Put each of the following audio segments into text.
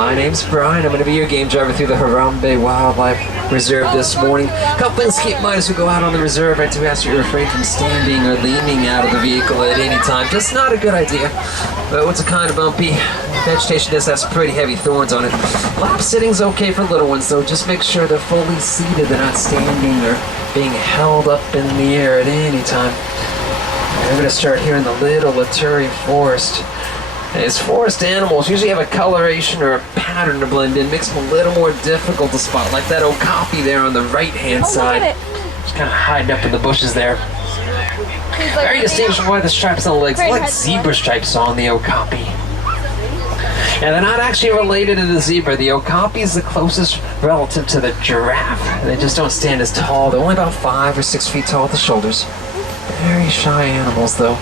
My name's Brian. I'm going to be your game driver through the Harambe Wildlife Reserve this morning. A couple things to keep in mind as we go out on the reserve. I do ask you to refrain from standing or leaning out of the vehicle at any time. Just not a good idea. But it's kind of bumpy. Vegetation does have some pretty heavy thorns on it. Lap sitting's okay for little ones, though. Just make sure they're fully seated. They're not standing or being held up in the air at any time. We're going to start here in the Little Laturi Forest. As forest animals usually have a coloration or a pattern to blend in, makes them a little more difficult to spot, like that okapi there on the right-hand side. Just kind of hiding up in the bushes there. Very distinguishable by the stripes on the legs, like zebra stripes on the okapi. And they're not actually related to the zebra. The okapi is the closest relative to the giraffe. They just don't stand as tall. They're only about 5 or 6 feet tall at the shoulders. Very shy animals, though.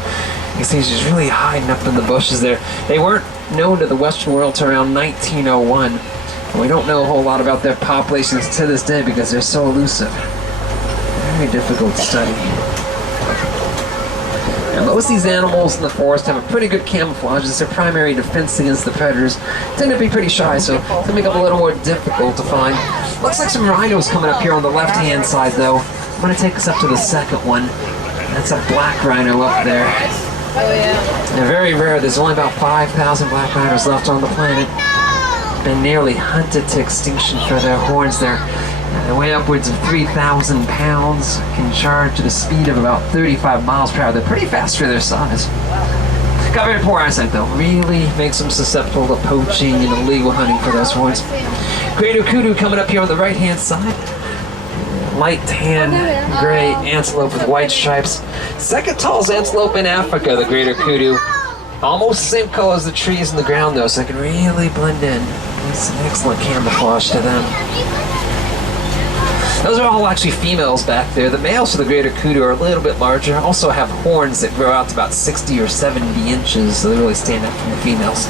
You see she's really hiding up in the bushes there. They weren't known to the Western world till around 1901. And we don't know a whole lot about their populations to this day because they're so elusive. Very difficult to study. And most of these animals in the forest have a pretty good camouflage as their primary defense against the predators. Tend to be pretty shy, so it's going to make them a little more difficult to find. Looks like some rhinos coming up here on the left-hand side, though. I'm going to take us up to the second one. That's a black rhino up there. Oh, yeah. They're very rare. There's only about 5,000 black rhinos left on the planet. Been nearly hunted to extinction for their horns. They weigh upwards of 3,000 pounds, can charge at a speed of about 35 miles per hour. They're pretty fast for their size. Got very poor eyesight, though. Really makes them susceptible to poaching and illegal hunting for those horns. Greater kudu coming up here on the right-hand side. Light tan, gray antelope with white stripes. Second tallest antelope in Africa, the greater kudu. Almost the same color as the trees in the ground, though, so they can really blend in. It's an excellent camouflage to them. Those are all actually females back there. The males for the greater kudu are a little bit larger, also have horns that grow out to about 60 or 70 inches, so they really stand out from the females.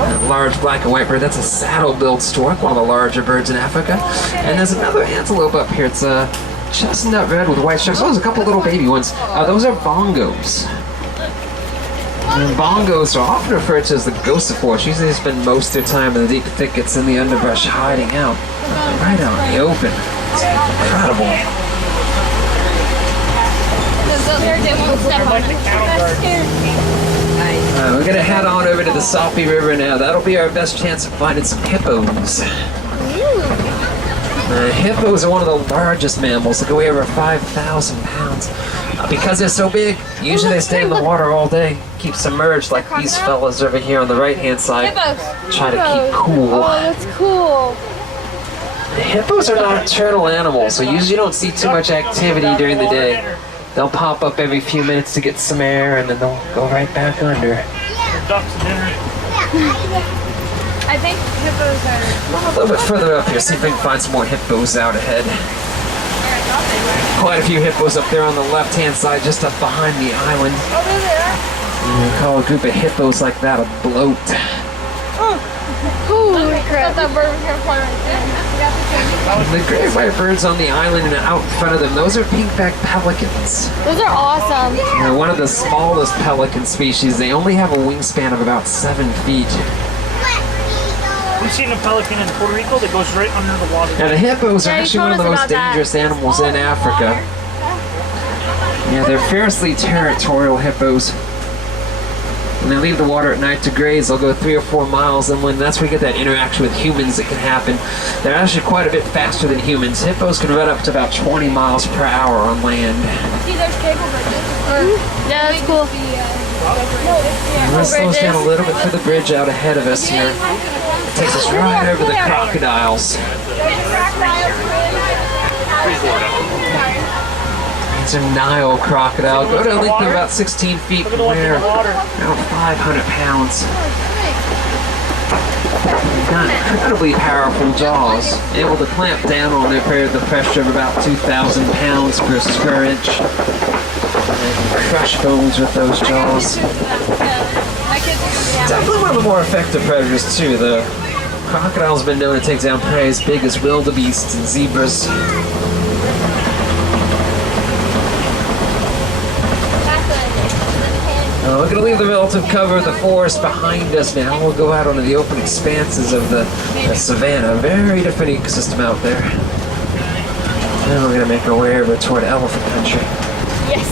A large black and white bird, that's a saddle-billed stork, one of the larger birds in Africa. And there's another antelope up here. It's a chestnut red with white stripes. Oh, there's a couple little baby ones. Those are bongos. And bongos are often referred to as the ghost of forest. Usually they spend most of their time in the deep thickets in the underbrush hiding out. Right out in the open. It's incredible. We're going to head on over to the Sapi River now. That'll be our best chance of finding some hippos. Hippos are one of the largest mammals. They can weigh over 5,000 pounds. Because they're so big, usually they stay in the water all day. Keep submerged like these fellas over here on the right-hand side. Try to keep cool. Oh, that's cool. The hippos are nocturnal animals, so usually you don't see too much activity during the day. They'll pop up every few minutes to get some air, and then they'll go right back under. I think hippos are... A little bit further up here, see if we can find some more hippos out ahead. Quite a few hippos up there on the left-hand side, just up behind the island. Oh, there they are. We call a group of hippos like that a bloat. Holy crap. That bird was gonna fly right there. The great white birds on the island and out in front of them, those are pink-backed pelicans. Those are awesome. They're one of the smallest pelican species. They only have a wingspan of about 7 feet. We've seen a pelican in Puerto Rico that goes right under the water. Now the hippos are Yeah, you actually told one of the us most about that. dangerous animals in Africa. Yeah, they're fiercely territorial hippos. When they leave the water at night to graze, they'll go 3 or 4 miles, and that's where you get that interaction with humans that can happen. They're actually quite a bit faster than humans. Hippos can run up to about 20 miles per hour on land. See, there's cable bridges. Yeah, that's cool. I'm going to slow us down a little bit for the bridge out ahead of us here. It takes us right over the crocodiles. It's a Nile crocodile. Go to a length of about 16 feet from there. Around 500 pounds. Got incredibly powerful jaws. Able to clamp down on their prey with the pressure of about 2,000 pounds per square inch. They can crush bones with those jaws. Definitely one of the more effective predators too. The crocodile's been known to take down prey as big as wildebeests and zebras. We're going to leave the relative cover of the forest behind us now. We'll go out onto the open expanses of the savannah. Very different ecosystem out there. Then we're going to make our way over toward elephant country. Yes.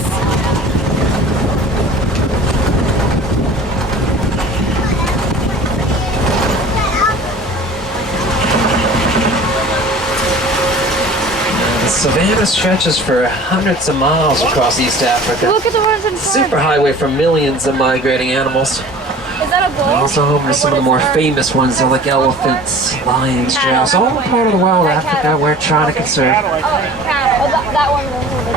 The savannah stretches for hundreds of miles across East Africa. Look at the ones in front. Superhighway for millions of migrating animals. Is that a bull? Also home to some of the more famous ones, like elephants, lions, giraffes, all part of the wild Africa we're trying to conserve. Oh, cattle. Oh, that one goes over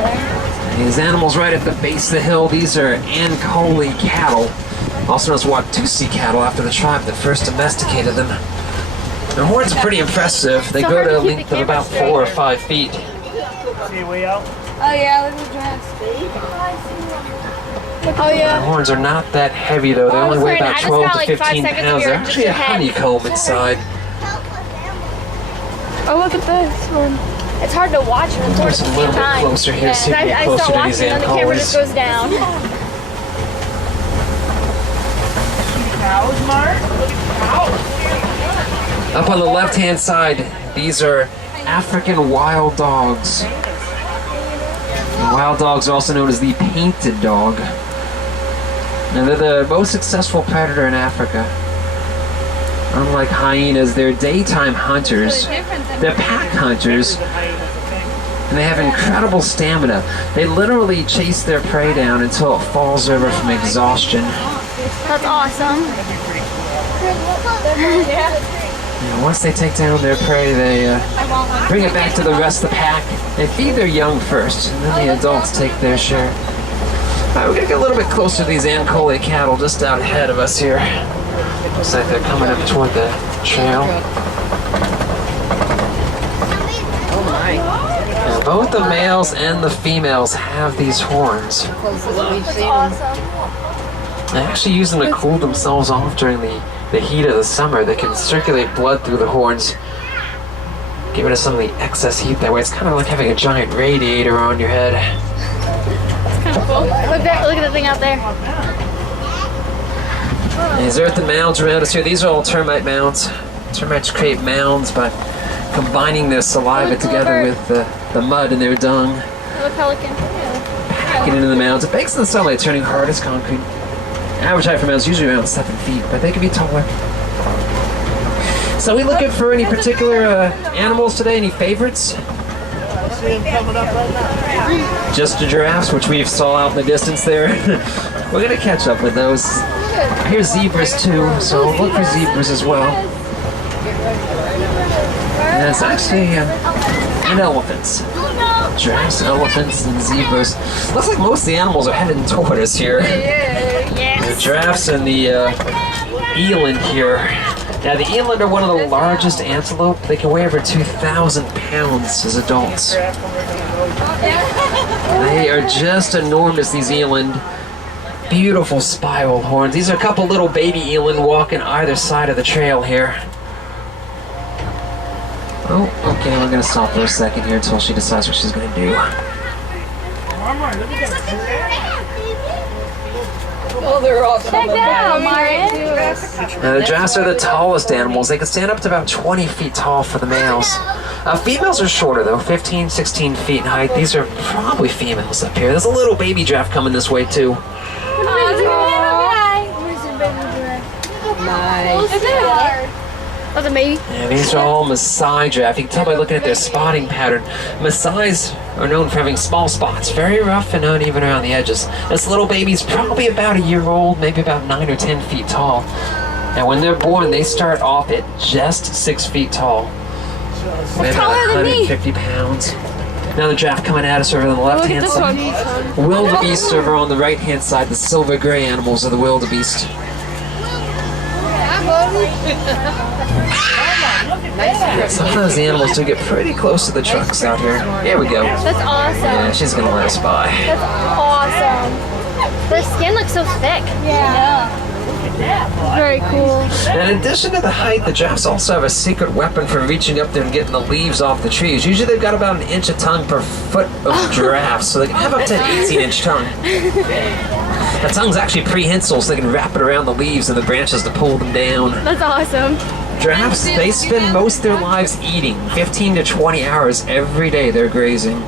there. These animals right at the base of the hill, these are Ankole cattle, also known as Watusi cattle, after the tribe that first domesticated them. Their horns are pretty impressive. They So go hard to to a keep length the of about camera 4 or 5 feet. See way out. Oh yeah, look at the dress. Oh Their yeah. horns are not that heavy though. They only weigh friend, about I just 12 got, to like, 15 5 seconds of pounds. your They're actually a head. honeycomb inside. Oh look at this one. It's hard to watch and record at Just the a same little bit time. closer here, see if we get I closer start to these watching and then the camera just Ankoles. goes down. Cows, Mark? Look at the cows. Up on the left-hand side, these are African wild dogs. Wild dogs are also known as the painted dog. Now they're the most successful predator in Africa. Unlike hyenas, they're daytime hunters. They're pack hunters, and they have incredible stamina. They literally chase their prey down until it falls over from exhaustion. That's awesome. And once they take down their prey, they bring it back to the rest of the pack. They feed their young first, and then the adults take their share. Alright, we're gonna get a little bit closer to these Ankole cattle just out ahead of us here. Looks like they're coming up toward the trail. And both the males and the females have these horns. They actually use them to cool themselves off during the heat of the summer. They can circulate blood through the horns, get rid of some of the excess heat that way. It's kind of like having a giant radiator on your head. Kind of cool. Look at the thing out there. These earthen mounds around us here. These are all termite mounds. Termites create mounds by combining their saliva together with the mud in their dung, Look pelican. packing it into the mounds. It bakes in the sunlight, turning hard as concrete. Average height for mounds is usually around 7 feet, but they can be taller. So we looking for any particular animals today? Any favorites? I see them coming up right now. Just the giraffes, which we saw out in the distance there. We're gonna catch up with those. Here's zebras too, so look for zebras as well. And it's actually and elephants. Giraffes, elephants, and zebras. Looks like most of the animals are heading toward us here. The Yes. giraffes and the eland here. Now the eland are one of the largest antelope. They can weigh over 2,000 pounds as adults. They are just enormous, these eland. Beautiful spiral horns. These are a couple little baby eland walking either side of the trail here. Oh, okay, we're gonna stop for a second here until she decides what she's gonna do. Check that out, Martin. Now, the giraffes are the tallest animals. They can stand up to about 20 feet tall for the males. Females are shorter though, 15, 16 feet in height. These are probably females up here. There's a little baby giraffe coming this way too. That's a baby. Yeah, these are all Maasai giraffe. You can tell by looking at their spotting pattern. Maasai's are known for having small spots, very rough and uneven around the edges. This little baby's probably about a year old, maybe about 9 or 10 feet tall. And when they're born, they start off at just 6 feet tall. Maybe about taller than me. 150 pounds. Another giraffe coming at us over on the left-hand this side. Wildebeest over on the right-hand side. The silver gray animals are the wildebeest. Sometimes the animals do get pretty close to the trucks out here. Here we go. That's awesome. Yeah, she's gonna let us by. That's awesome. Their skin looks so thick. Yeah. Very cool. And in addition to the height, the giraffes also have a secret weapon for reaching up there and getting the leaves off the trees. Usually they've got about 1 inch of tongue per foot of giraffe, so they can have up to an 18-inch tongue. The tongue's actually prehensile, so they can wrap it around the leaves and the branches to pull them down. That's awesome. Giraffes, they spend most of their lives eating. 15 to 20 hours every day they're grazing.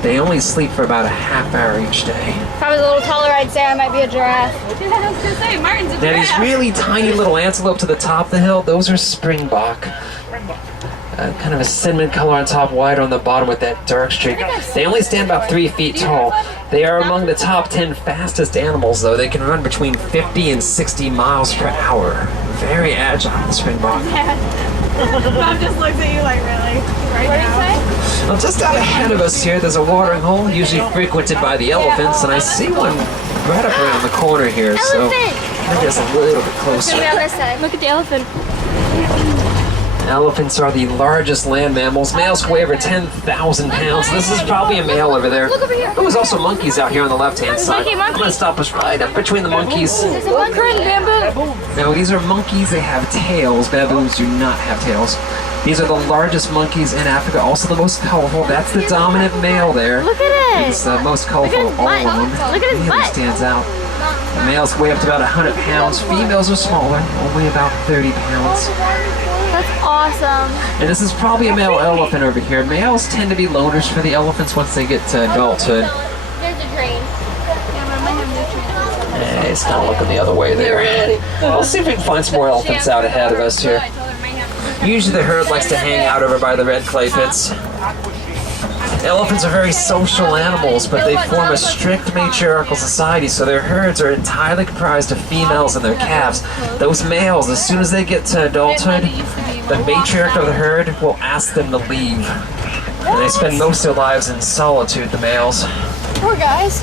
They only sleep for about a half hour each day. If I was a little taller, I'd say I might be a giraffe. Yeah, I was gonna say, Martin's a Now these giraffe. really tiny little antelope to the top of the hill, those are springbok. Kind of a cinnamon color on top, white on the bottom with that dark streak. They only stand about 3 feet tall. They are among the top 10 fastest animals, though. They can run between 50 and 60 miles per hour. Very agile, the springbok. Mom just looks at you like, really? Right now? Well, just out ahead of us here, there's a watering hole, usually frequented by the elephants, and I see one right up around the corner here, so Elephant! maybe it's a little bit closer. Maybe on this side. Look at the elephant. Elephants are the largest land mammals. Males weigh over 10,000 pounds. This is probably a male over there. Look over here. There's also monkeys out here on the left-hand side. Monkey. I'm gonna stop us right up between the monkeys. There's a monkey. Bamboo. Now, these are monkeys. They have tails. Baboons do not have tails. These are the largest monkeys in Africa, also the most colorful. That's the dominant male there. Look at it. He's the most colorful Look of all at his of them. butt. Look at his He really butt. stands out. The males weigh up to about 100 pounds. Females are smaller, only about 30 pounds. That's awesome. And this is probably a male elephant over here. Males tend to be loners for the elephants once they get to adulthood. There's a train. Hey, it's not looking the other way there. We'll see if we can find some more elephants out ahead of us here. Usually the herd likes to hang out over by the red clay pits. Elephants are very social animals, but they form a strict matriarchal society, so their herds are entirely comprised of females and their calves. Those males, as soon as they get to adulthood, the matriarch of the herd will ask them to leave. And they spend most of their lives in solitude, the males. Poor guys.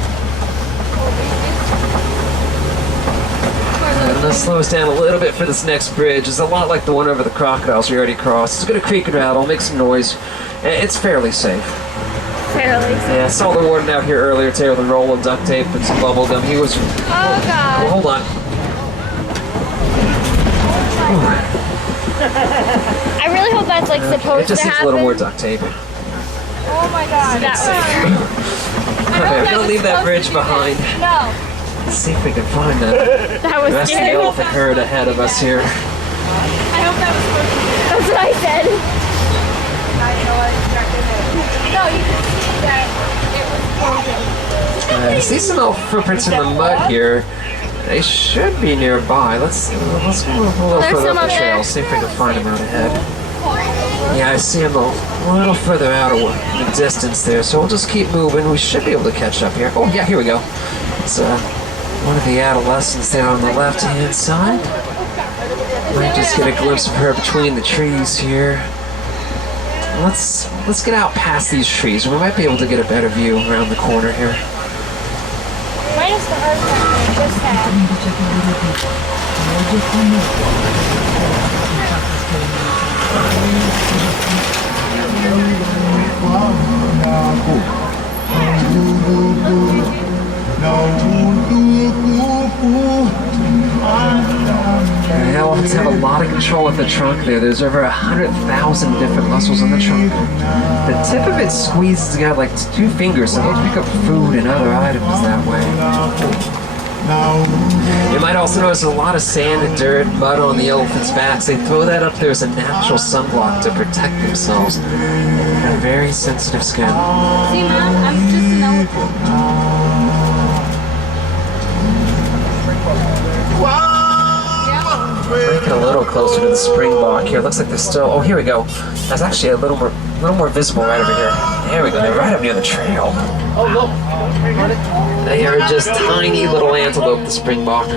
And let's slow us down a little bit for this next bridge. It's a lot like the one over the crocodiles we already crossed. It's gonna creak and rattle, make some noise. It's fairly safe. Fairly. Yeah, I saw the warden out here earlier today with a roll of duct tape and some bubble gum. He was... Oh Oh, god. hold on. I really hope that's like It supposed just to needs a happen. little more duct tape. Oh my god. That Okay, we're gonna leave that bridge behind. No. Let's see if we can find the That was rest of the scary. elephant herd ahead of us here. I hope that was supposed to be. That's what I said. No, you can see that it was broken. I see some elk footprints in the mud here. They should be nearby. Let's move a little There's further some up up the trail. there. See if we can find them out ahead. Yeah, I see them a little further out of the distance there. So we'll just keep moving. We should be able to catch up here. Oh yeah, here we go. It's one of the adolescents there on the left-hand side. Might just get a glimpse of her between the trees here. Let's get out past these trees. We might be able to get a better view around the corner here. Minus the hard part. Just that. The elephants have a lot of control at the trunk there. There's over 100,000 different muscles in the trunk. The tip of it squeezes together like 2 fingers, so they'll pick up food and other items that way. You might also notice a lot of sand and dirt, mud on the elephants' backs. They throw that up there as a natural sunblock to protect themselves. They have very sensitive skin. See, Mom, I'm just an elephant. Might get a little closer to the springbok here. Looks like they're still. Oh, here we go. That's actually a little more visible right over here. There we go. They're right up near the trail. Oh, look. They are just tiny little antelope, the springbok.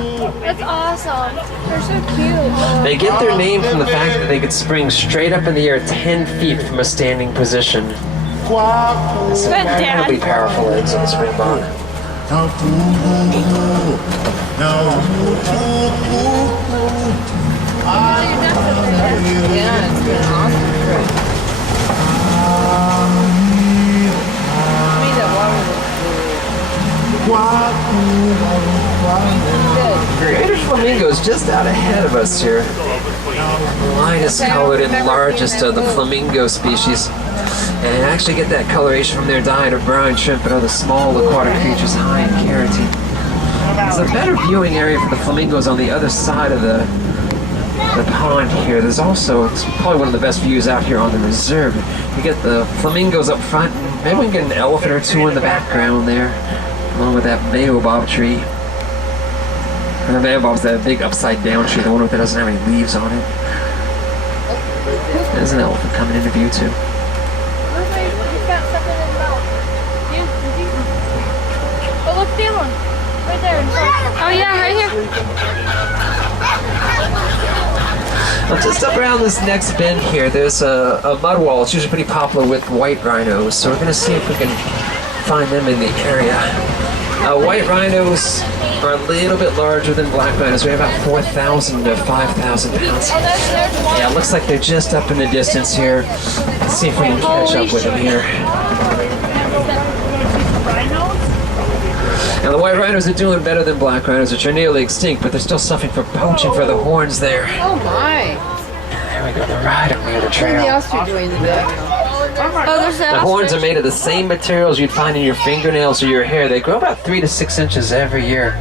That's awesome. They're so cute. They get their name from the fact that they could spring straight up in the air 10 feet from a standing position. It's incredibly powerful legs on the springbok. Greater flamingo is just out ahead of us here. Lightest colored and largest of the flamingo species. And actually get that coloration from their diet of brine shrimp and other small aquatic creatures high in keratin. There's a better viewing area for the flamingos on the other side of the pond here. There's also, it's probably one of the best views out here on the reserve. You get the flamingos up front, and maybe we can get an elephant or two in the background there, along with that baobab tree. And the baobab's that big upside down tree, the one that doesn't have any leaves on it. There's an elephant coming into view too. He's got something in his mouth. Oh, look, the other one. Right there. Oh yeah, right here. Well, just up around this next bend here, there's a mud wall. It's usually pretty popular with white rhinos, so we're going to see if we can find them in the area. White rhinos are a little bit larger than black rhinos. We have about 4,000 to 5,000 pounds. Yeah, it looks like they're just up in the distance here. Let's see if we can catch up with them here. Now the white rhinos are doing better than black rhinos, which are nearly extinct, but they're still suffering from poaching for the horns there. Oh my! There we go, they're right up near the trail. What else are you doing today? Oh, there's The horns are made of the same materials you'd find in your fingernails or your hair. They grow about 3 to 6 inches every year.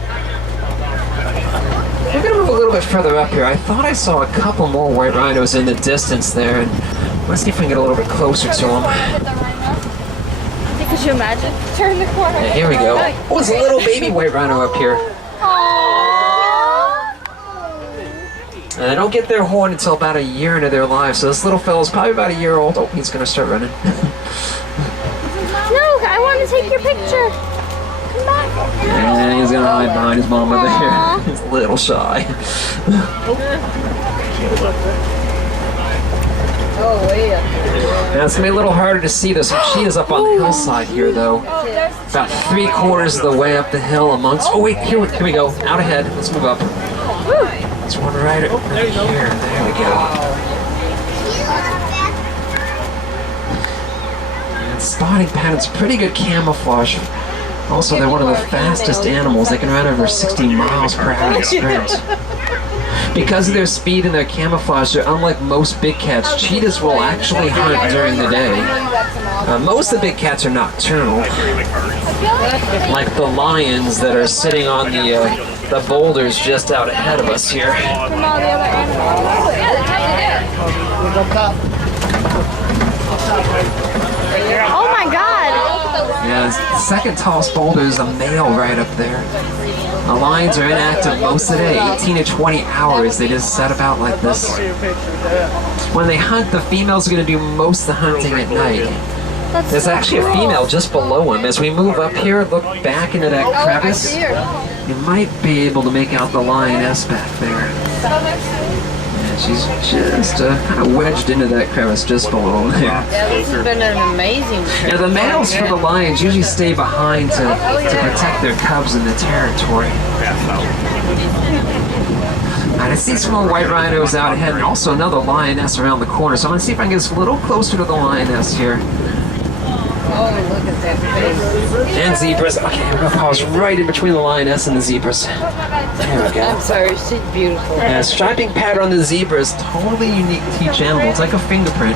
We're going to move a little bit further up here. I thought I saw a couple more white rhinos in the distance there, and let's see if we can get a little bit closer to them. Could you imagine? Turn the corner. Yeah, here we go. Oh, there's a little baby white rhino up here. And they don't get their horn until about a year into their lives. So this little fellow's probably about a year old. Oh, he's going to start running. No, I want to take your picture. Come back. And he's going to hide behind his mama there. He's a little shy. Oh, way up. Now it's going to be a little harder to see. There's some cheetahs up on the hillside here, though. About 3/4 of the way up the hill amongst... Oh, wait, here we go. Out ahead. Let's move up. There's one right over here. There we go. And spotting pattern's pretty good camouflage. Also, they're one of the fastest animals. They can run over 60 miles per hour in sprint. Because of their speed and their camouflage, they're unlike most big cats. Cheetahs will actually hunt during the day. Most of the big cats are nocturnal, like the lions that are sitting on the boulders just out ahead of us here. From all the other animals. Oh my god! Yeah, the second tallest boulder is a male right up there. The lions are inactive most of the day, 18 to 20 hours. They just set about like this. When they hunt, the female's going to do most of the hunting at night. There's actually a female just below him. As we move up here, look back into that crevice. You might be able to make out the lioness back there. Yeah, she's just kind of wedged into that crevice just below him there. Yeah, this has been an amazing trip. Yeah, the males for the lions usually stay behind to protect their cubs in the territory. I see some more white rhinos out ahead and also another lioness around the corner. So I'm going to see if I can get us a little closer to the lioness here. Oh, look at that face. And zebras. Okay, we're going to pause right in between the lioness and the zebras. There we go. I'm sorry, she's beautiful. Yeah, striping pattern on the zebra is totally unique to each animal. It's like a fingerprint.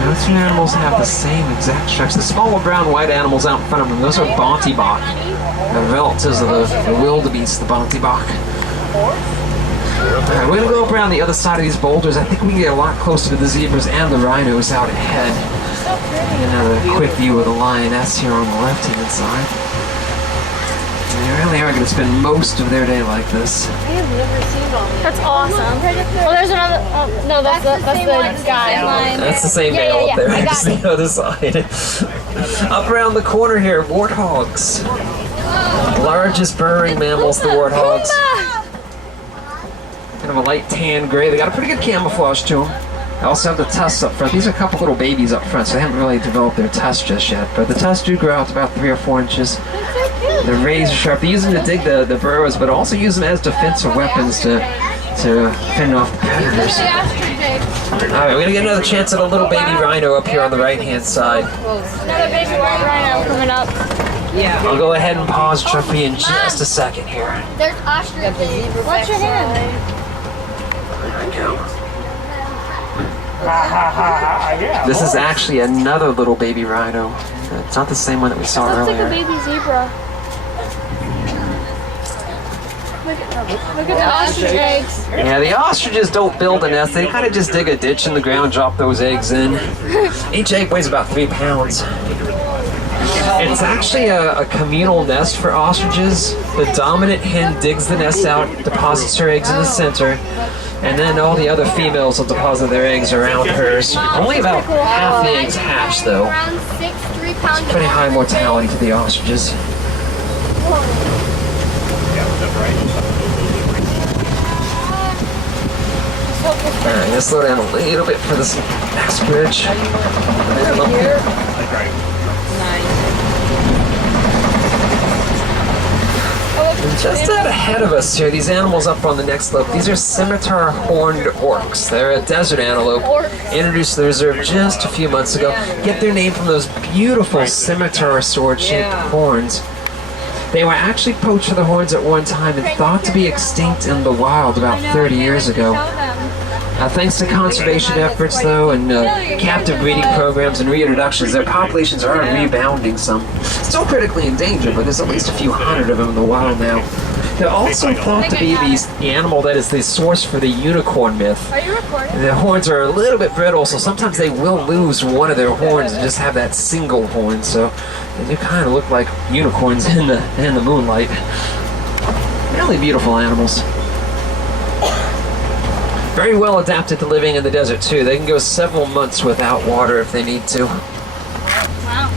No two animals have the same exact stripes. The smaller brown white animals out in front of them, those are Bonty Bok. The relatives of the wildebeest, the Bonty Bok. Alright, we're going to go up around the other side of these boulders. I think we can get a lot closer to the zebras and the rhinos out ahead. Another quick view of the lioness here on the left-hand side. They really are going to spend most of their day like this. That's awesome. Oh, there's another. Oh, no, that's the guy. That's the same male up there. Just the other side. Up around the corner here, warthogs. Largest burrowing mammals, the warthogs. Kind of a light tan gray. They got a pretty good camouflage to them. They also have the tusks up front. These are a couple little babies up front, so they haven't really developed their tusks just yet. But the tusks do grow out to about 3 or 4 inches. They're razor sharp. They use them to dig the burrows, but also use them as defensive weapons to fend off the predators. Alright, we're going to get another chance at a little baby rhino up here on the right-hand side. Another baby white rhino coming up. Yeah. I'll go ahead and pause Trippy in just a second here. There's ostrich. Watch your hand. There we go. This is actually another little baby rhino. It's not the same one that we saw Looks like a earlier. baby zebra. Look at the ostrich eggs. Yeah, the ostriches don't build a nest. They kind of just dig a ditch in the ground, drop those eggs in. Each egg weighs about 3 pounds. It's actually a communal nest for ostriches. The dominant hen digs the nest out, deposits her eggs in the center, and then all the other females will deposit their eggs around hers. Only about half the eggs hatch, though. Around 6 3-pound. Pretty high mortality to the ostriches. Alright, let's slow down a little bit for this next bridge. Here. Nice. Just out ahead of us here, these animals up on the next slope, these are scimitar horned orcs. They're a desert antelope introduced to the reserve just a few months ago. Get their name from those beautiful scimitar sword-shaped horns. They were actually poached for the horns at one time and thought to be extinct in the wild about 30 years ago. Thanks to conservation efforts, though, and captive breeding programs and reintroductions, their populations are rebounding some. Still critically endangered, but there's at least a few hundred of them in the wild now. They're also thought to be the animal that is the source for the unicorn myth. Are you recording? Their horns are a little bit brittle, so sometimes they will lose one of their horns and just have that single horn. So they do kind of look like unicorns in the moonlight. Really beautiful animals. Very well adapted to living in the desert too. They can go several months without water if they need to. Wow.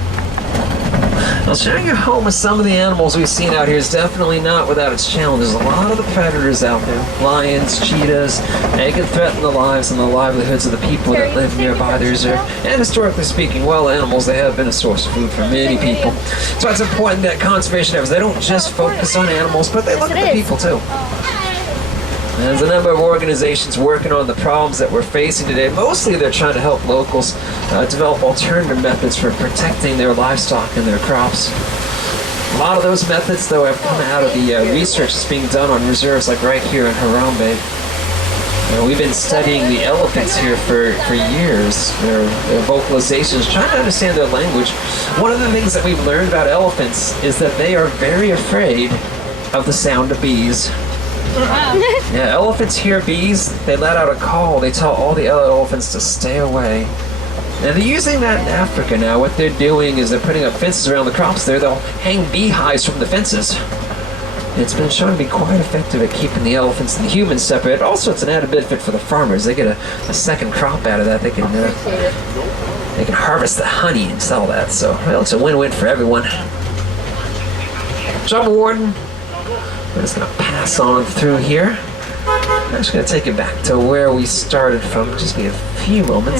Well, sharing your home with some of the animals we've seen out here is definitely not without its challenges. A lot of the predators out there, lions, cheetahs, they can threaten the lives and the livelihoods of the people that live nearby the reserve. And historically speaking, wild animals, they have been a source of food for many people. So it's important that conservation efforts, they don't just focus on animals, but they look at the people too. There's a number of organizations working on the problems that we're facing today. Mostly they're trying to help locals develop alternative methods for protecting their livestock and their crops. A lot of those methods, though, have come out of the research that's being done on reserves like right here in Harambe. We've been studying the elephants here for years, their vocalizations, trying to understand their language. One of the things that we've learned about elephants is that they are very afraid of the sound of bees. Yeah, elephants hear bees, they let out a call, they tell all the other elephants to stay away. And they're using that in Africa now. What they're doing is they're putting up fences around the crops there. They'll hang beehives from the fences. It's been shown to be quite effective at keeping the elephants and the humans separate. Also, it's an added benefit for the farmers. They get a second crop out of that. They can harvest the honey and sell that. So, well, it's a win-win for everyone. Jungle Warden. We're just going to pass on through here. I'm just going to take it back to where we started from. Just be a few moments.